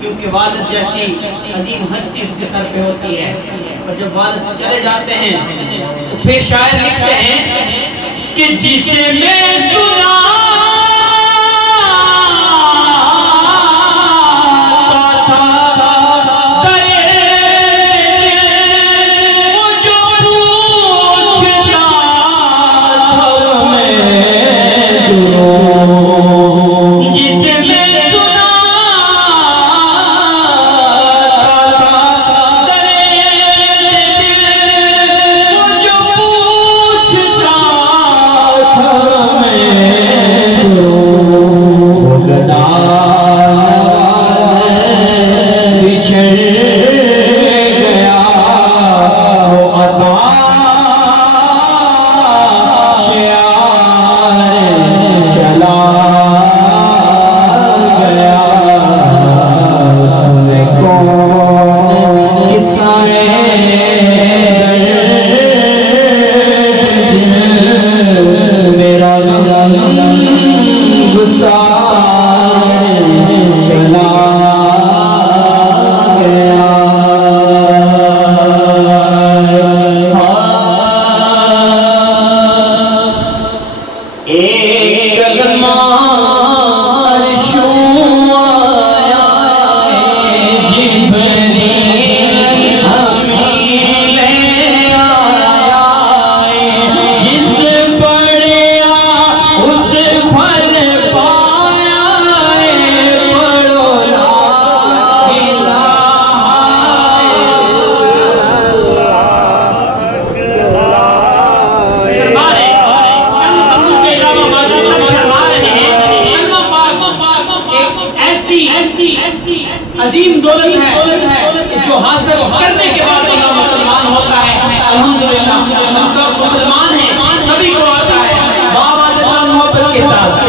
کیونکہ والد جیسی عظیم ہستی اس کے سر پہ ہوتی ہے، اور جب والد چلے جاتے ہیں تو پھر شاعر لکھتے ہیں کہ جسے میں سنا عظیم دولت ہے جو حاصل کرنے کے بعد بندہ مسلمان ہوتا ہے. الحمدللہ ہم سب مسلمان ہیں, سبھی کو آتا ہے. بابا دلہ محبت کے ساتھ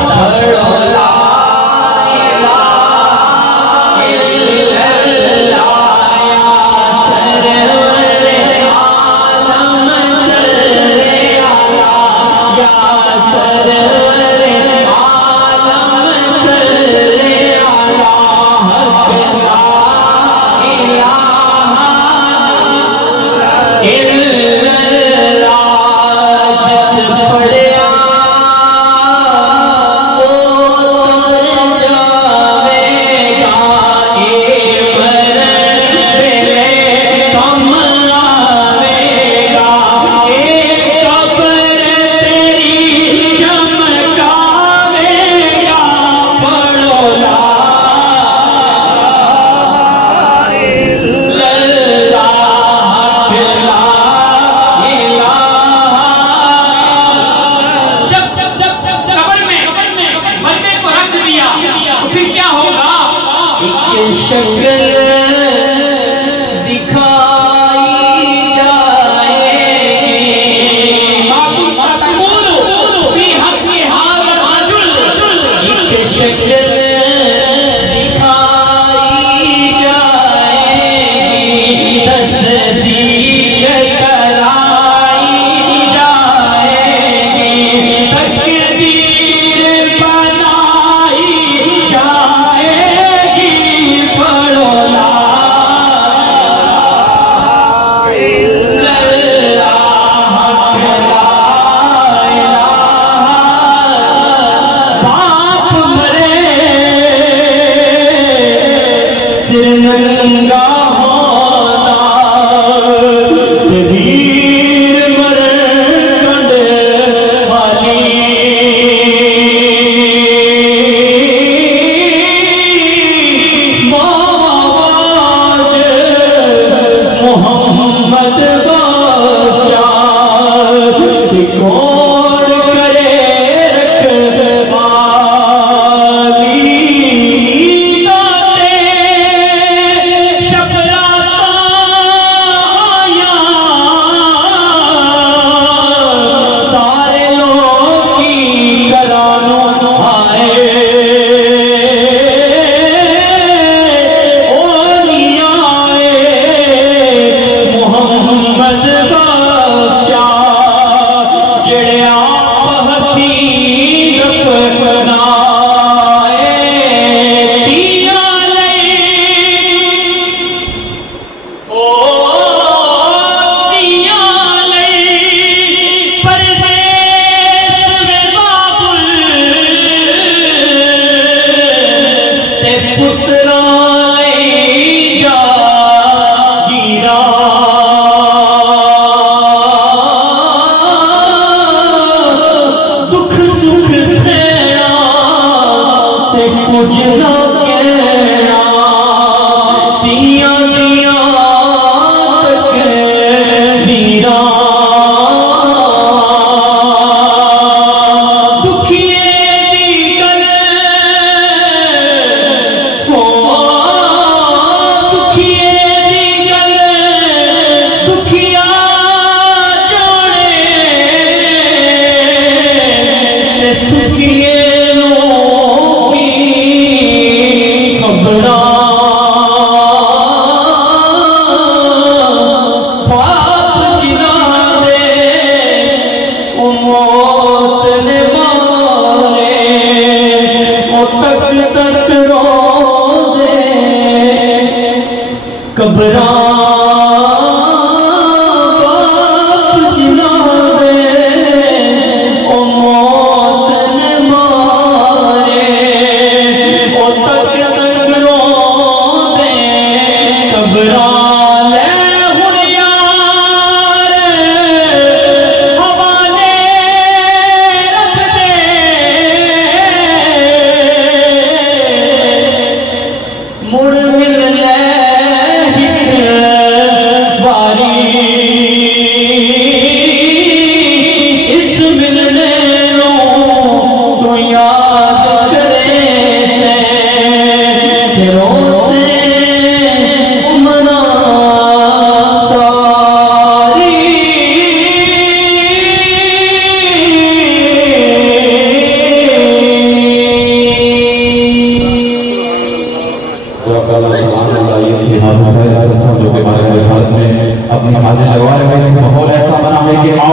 مڑ مل لے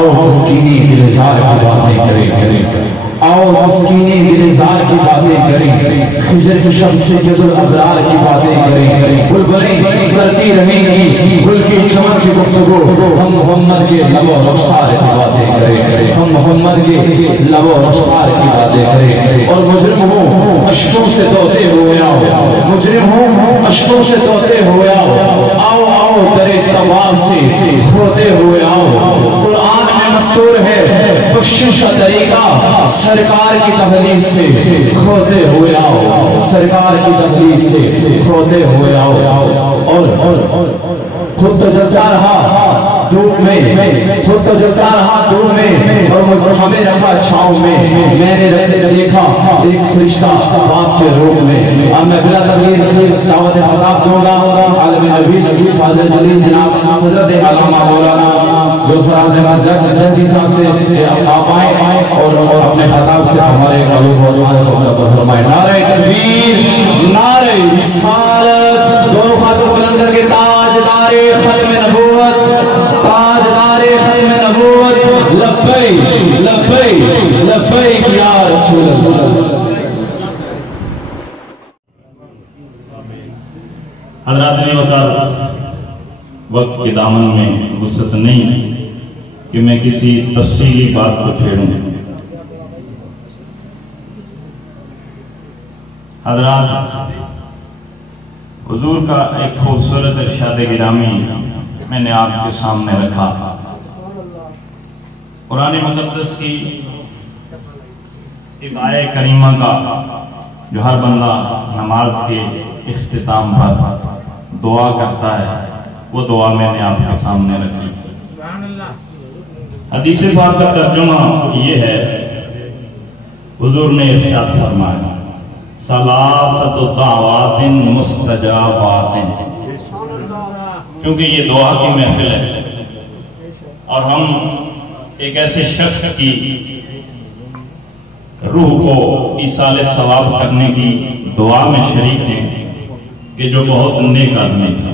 آؤ مسکینی گلزار کی باتیں کریں، آؤ مسکینی گلزار کی باتیں کریں، خجر کی شب سے جد الابرار کی باتیں کریں، بلبلیں کرتی رہیں گی گل کی چمن کی گفتگو، ہم محمد کے لب و رخسار کی باتیں کریں، ہم محمد کے لب و رخسار کی باتیں کریں، اور مجرم ہوں اشکوں سے سوتے ہوئے آؤ، مجرم ہوں اشکوں سے سوتے ہوئے آؤ، آؤ درے تواب سے کھوتے ہوئے آؤ، قرآن میں مستور ہے بخشش کا طریقہ، سرکار کی تحلیل سے کھوتے ہوئے آؤ، سرکار کی تحلیل سے کھوتے ہوئے آؤ، اور خود تو جلتا رہا دھوپ میں، خود تو جلتا رہا دھوپ میں، اور ہمیں رکھا چھاؤں میں، میں نے دیکھا ایک فرشتہ باپ کے روپ میں۔ اب میں بلا تغییر دعوت خطاب دوں گا، عالم نبی فاضل جلیل جناب حضرت علامہ مولانا گلفراز احمد زردی صاحب سے آپ آئیں اور اپنے خطاب سے ہمارے قلوب و اذہان کو ملبر فرمائیں۔ نعرہ تکبیر، نعرہ رسالت، دونوں ہاتھوں بلند کر کے تاجدار ختم نبوت، تاجدار ختم نبوت، لبیک لبیک لبیک یا رسول اللہ۔ حضرات نے وقت وقت کے دامن میں وسعت نہیں کہ میں کسی تفصیلی بات کو چھیڑوں۔ حضرات، حضور کا ایک خوبصورت ارشاد گرامی میں نے آپ کے سامنے رکھا۔ قرآن مقدس کی ایک آیہ کریمہ کا جو ہر بندہ نماز کے اختتام پر دعا کرتا ہے، وہ دعا میں نے آپ کے سامنے رکھی۔ حدیث پاک کا ترجمہ یہ ہے، حضور نے ارشاد فرمایا ثلاثت دعوات مستجابات، کیونکہ یہ دعا کی محفل ہے اور ہم ایک ایسے شخص کی روح کو ایصال ثواب کرنے کی دعا میں شریک ہیں کہ جو بہت نیک آدمی تھا،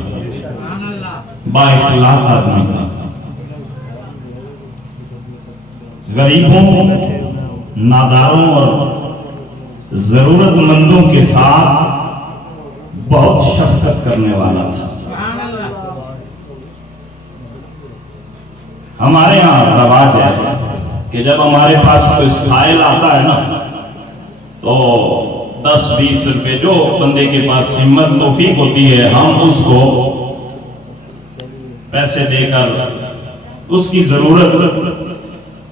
با اخلاق آدمی تھا، غریبوں، ناداروں اور ضرورت مندوں کے ساتھ بہت شفقت کرنے والا تھا۔ ہمارے ہاں رواج ہے کہ جب ہمارے پاس کوئی سائل آتا ہے نا تو 10-20 روپے جو بندے کے پاس ہمت توفیق ہوتی ہے، ہم اس کو پیسے دے کر اس کی ضرورت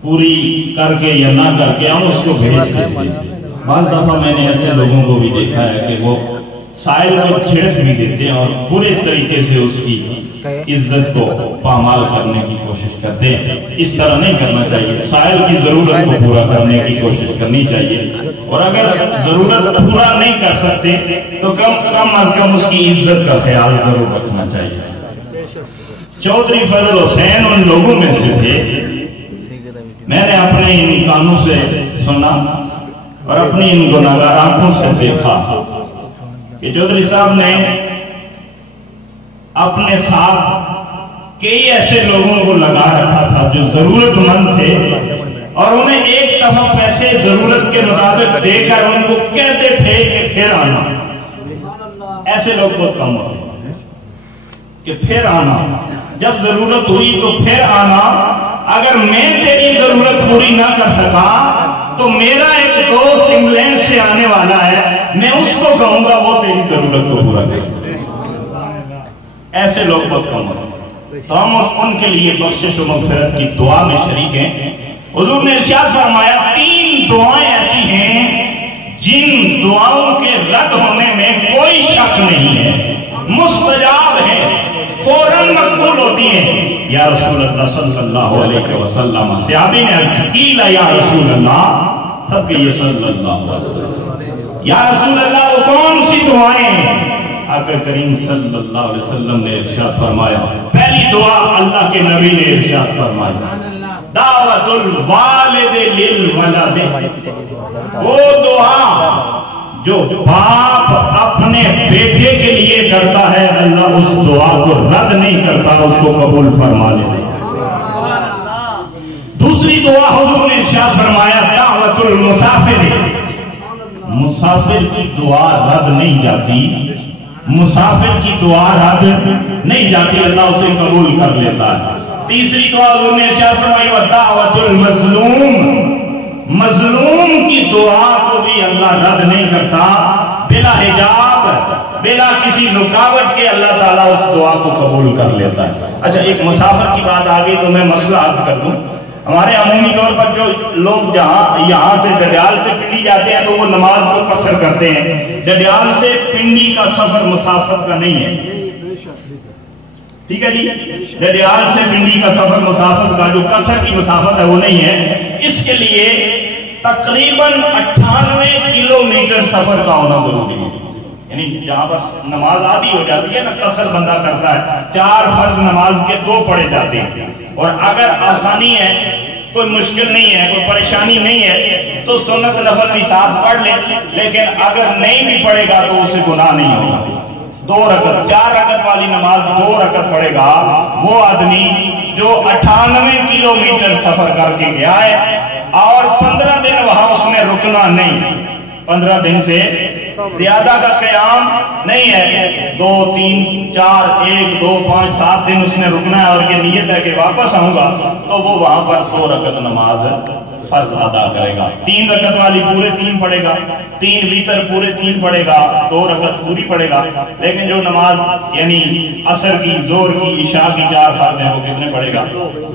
پوری کر کے یا نہ کر کے ہم اس کو بھیج دیتے ہیں۔ بعض دفعہ میں نے ایسے لوگوں کو بھی دیکھا ہے کہ وہ سائل کو چھڑک بھی دیتے ہیں اور پورے طریقے سے اس کی عزت کو پامال کرنے کی کوشش کرتے ہیں۔ اس طرح نہیں کرنا چاہیے، سائل کی ضرورت کو پورا کرنے کی کوشش کرنی چاہیے، اور اگر ضرورت پورا نہیں کر سکتے تو کم از کم اس کی عزت کا خیال ضرور رکھنا چاہیے۔ چودھری فضل حسین ان لوگوں میں سے تھے، میں نے اپنے ان کانوں سے سنا اور اپنی ان گناہگار آنکھوں سے دیکھا کہ چودھری صاحب نے اپنے ساتھ کئی ایسے لوگوں کو لگا رکھا تھا جو ضرورت مند تھے، اور انہیں ایک دفعہ پیسے ضرورت کے مطابق دے کر ان کو کہتے تھے کہ پھر آنا۔ ایسے لوگ بہت کم ہوتے ہیں کہ پھر آنا، جب ضرورت ہوئی تو پھر آنا۔ اگر میں تیری ضرورت پوری نہ کر سکا تو میرا ایک دوست انگلینڈ سے آنے والا ہے، میں اس کو کہوں گا وہ تیری ضرورت کو پورا کرے۔ ایسے لوگ بہت کم ہوتے ہیں، تو ہم ان کے لیے بخشش و مغفرت کی دعا میں شریک ہیں۔ حضور نے ارشاد فرمایا 3 دعائیں ایسی ہیں جن دعاؤں کے رد ہونے میں کوئی شک نہیں ہے، مستجاب ہے، فوراً مقبول ہوتی ہیں۔ یا رسول اللہ صلی اللہ علیہ وسلم، صحابی نے قیل یا رسول اللہ، سب کے یہ صلی اللہ علیہ وسلم، یا رسول اللہ وہ کون سی دعائیں ہیں؟ آقا کریم صلی اللہ علیہ وسلم نے ارشاد فرمایا، پہلی دعا اللہ کے نبی نے ارشاد فرمایا دعوت الوالد للولد، وہ دعا جو باپ اپنے بیٹے کے لیے کرتا ہے اللہ اس دعا کو رد نہیں کرتا، اس کو قبول فرما لیتا۔ ارشاد فرمایا دعوت المسافر، مسافر کی دعا رد نہیں جاتی، مسافر کی دعا رد نہیں جاتی، اللہ اسے قبول کر لیتا ہے۔ تیسری دعا حضور نے ارشاد فرمائی ودعوت المظلوم، مظلوم کی دعا کو بھی اللہ رد نہیں کرتا، بلا حجاب بلا کسی رکاوٹ کے اللہ تعالیٰ اس دعا کو قبول کر لیتا ہے۔ اچھا ایک مسافر کی بات آ گئی تو میں مسئلہ عرض کر دوں۔ ہمارے عمومی طور پر جو لوگ یہاں سے ڈڈیال سے پنڈی جاتے ہیں تو وہ نماز کو قصر کرتے ہیں۔ ڈڈیال سے پنڈی کا سفر مسافر کا نہیں ہے، ٹھیک ہے جی، ڈڈیال سے پنڈی کا سفر مسافر کا جو قصر کی مسافت ہے وہ نہیں ہے۔ اس کے لیے تقریباً 98 کلومیٹر سفر کا ہونا ضروری ہے، یعنی جہاں پر نماز آدھی ہو جاتی ہے نا، قصر بندہ کرتا ہے، 4 فرض نماز کے 2 پڑھے جاتے ہیں، اور اگر آسانی ہے، کوئی مشکل نہیں ہے، کوئی پریشانی نہیں ہے تو سنت نفل بھی ساتھ پڑھ لے، لیکن اگر نہیں بھی پڑھے گا تو اسے گناہ نہیں ہوگا۔ 2 رکعت 4 رکعت والی نماز 2 رکعت پڑھے گا وہ آدمی جو 98 کلومیٹر سفر کر کے گیا ہے اور 15 دن وہاں اس نے رکنا نہیں، 15 دن سے زیادہ کا قیام نہیں ہے، 2 3 4 1 2 5 7 دن اس نے رکنا ہے اور یہ نیت ہے کہ واپس آؤں گا، تو وہ وہاں پر 2 رکعت نماز فرض ادا کرے گا۔ 3 رکعت والی پورے 3 پڑھے گا، 3 ویتر پورے 3 پڑھے گا، 2 رکعت پوری پڑھے گا۔ لیکن جو نماز یعنی عصر کی، زور کی، عشاء کی 4 فرض ہیں وہ کتنے پڑھے گا؟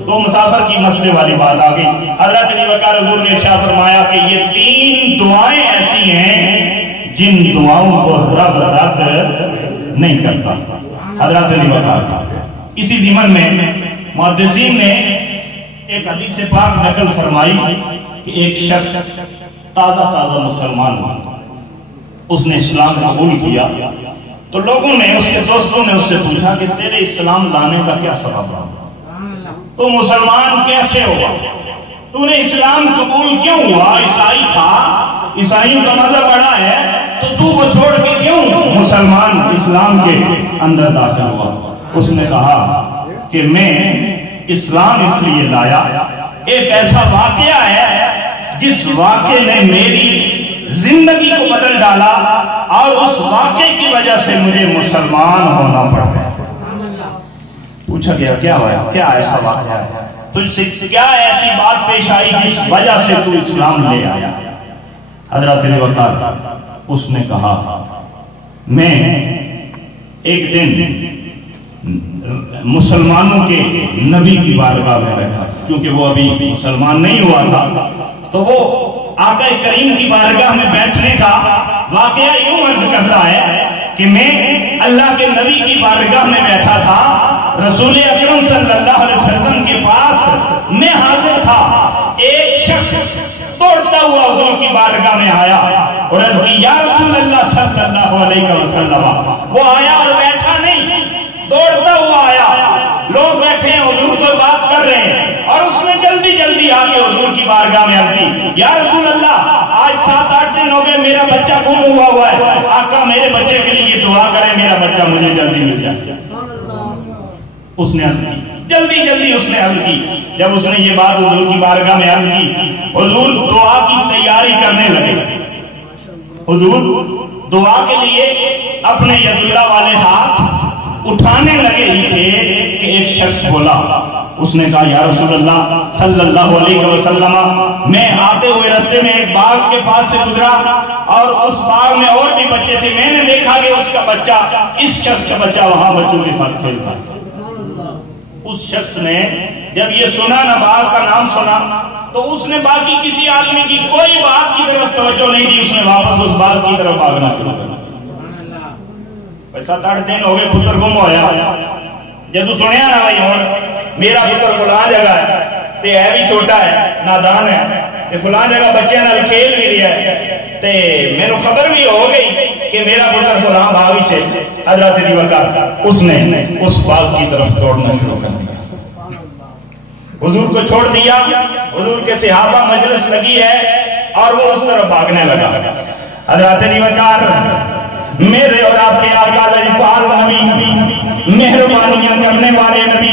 تو مسافر کی مسئلے والی بات آ گئی۔ حضرت ابی بکر حضور نے ارشاد فرمایا کہ یہ 3 دعائیں ایسی ہیں جن دعاؤں کو رب رد نہیں کرتا۔ حضرت ابی بکر اسی ضمن میں محدثین نے ایک حدیث پاک نقل فرمائی کہ ایک شخص تازہ مسلمان ہوا، اس نے اسلام قبول کیا تو لوگوں نے، اس کے دوستوں نے اس سے پوچھا کہ تیرے اسلام لانے کا کیا سبب رہا، تو مسلمان کیسے ہوا، تو نے اسلام قبول کیوں ہوا، عیسائی تھا، عیسائیوں کا مذہب بڑا ہے تو وہ چھوڑ کے کیوں مسلمان اسلام کے اندر داخل ہوا؟ اس نے کہا کہ میں اسلام اس لیے لایا، ایک ایسا واقعہ ہے جس واقعے نے میری زندگی کو بدل ڈالا اور اس واقعے کی وجہ سے مجھے مسلمان ہونا پڑا۔ پوچھا گیا کیا ہوا، کیا ایسا واقعہ ہے تجھ سے، کیا ایسی بات پیش آئی جس وجہ سے تو اسلام لے آیا؟ حضرت ابی بکر اس نے کہا میں ایک دن مسلمانوں کے نبی کی بارگاہ میں بیٹھا، کیونکہ وہ ابھی مسلمان نہیں ہوا تھا، تو وہ آقا کریم کی بارگاہ میں بیٹھنے کا واقعہ یوں عرض کرتا ہے کہ میں اللہ کے نبی کی بارگاہ میں بیٹھا تھا، رسول اکرم صلی اللہ علیہ وسلم کے پاس میں حاضر تھا، ایک شخص دوڑتا ہوا حضور کی بارگاہ میں آیا اور عرض کی یا رسول اللہ صلی اللہ علیہ وسلم، وہ آیا اور بیٹھا نہیں، دوڑتا ہوا آیا، لوگ بیٹھے ہیں حضور کو بات کر رہے ہیں اور اس نے جلدی جلدی آ کے حضور کی بارگاہ میں عرض کی یا رسول اللہ آج 7-8 دن ہو گئے میرا بچہ گم ہوا ہے، آقا میرے بچے کے لیے دعا کریں، میرا بچہ مجھے جلدی مل جائے۔ اس نے عرض کی، جلدی جلدی اس نے عرض کی، جب اس نے یہ بات حضور کی بارگاہ میں عرض کی، حضور دعا کی تیاری کرنے لگے، حضور دعا کے لیے اپنے ید اللہ والے ہاتھ اٹھانے لگے ہی تھے کہ ایک شخص بولا، اس نے کہا یا رسول اللہ صلی اللہ علیہ وسلم میں آتے ہوئے راستے میں ایک باغ کے پاس سے گزرا اور اس باغ میں اور بھی بچے تھے، میں نے دیکھا کہ اس کا بچہ، اس شخص کا بچہ وہاں بچوں کے ساتھ کھیلتا ہے۔ اس شخص نے جب یہ سنا نا، باغ کا نام سنا، تو اس نے باقی کسی آدمی کی کوئی بات کی طرف توجہ نہیں دی، اس نے واپس اس باغ کی طرف بھاگنا شروع کر دیا۔ 7-8 دن ہو گئے پتر گم ہویا، جب تو سنیا نا بھائی ہوں میرا پتر فلاں جگہ ہے تے ہے بھی چھوٹا ہے، نادان ہے تے فلاں جگہ بچے نال کھیل بھی رہا ہے تے میرے خبر بھی ہو گئی کہ میرا پتر فلاں باغ وچ ہے، حضرت ابی بکر اس نے اس باغ کی طرف دوڑنا شروع کر دیا، حضور کو چھوڑ دیا، حضور کے صحابہ مجلس لگی ہے اور وہ اس طرف بھاگنے لگا۔ حضرت ابی بکر میرے اور آپ کے آقا لجپال نبی، مہربانیاں کرنے والے نبی،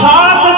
7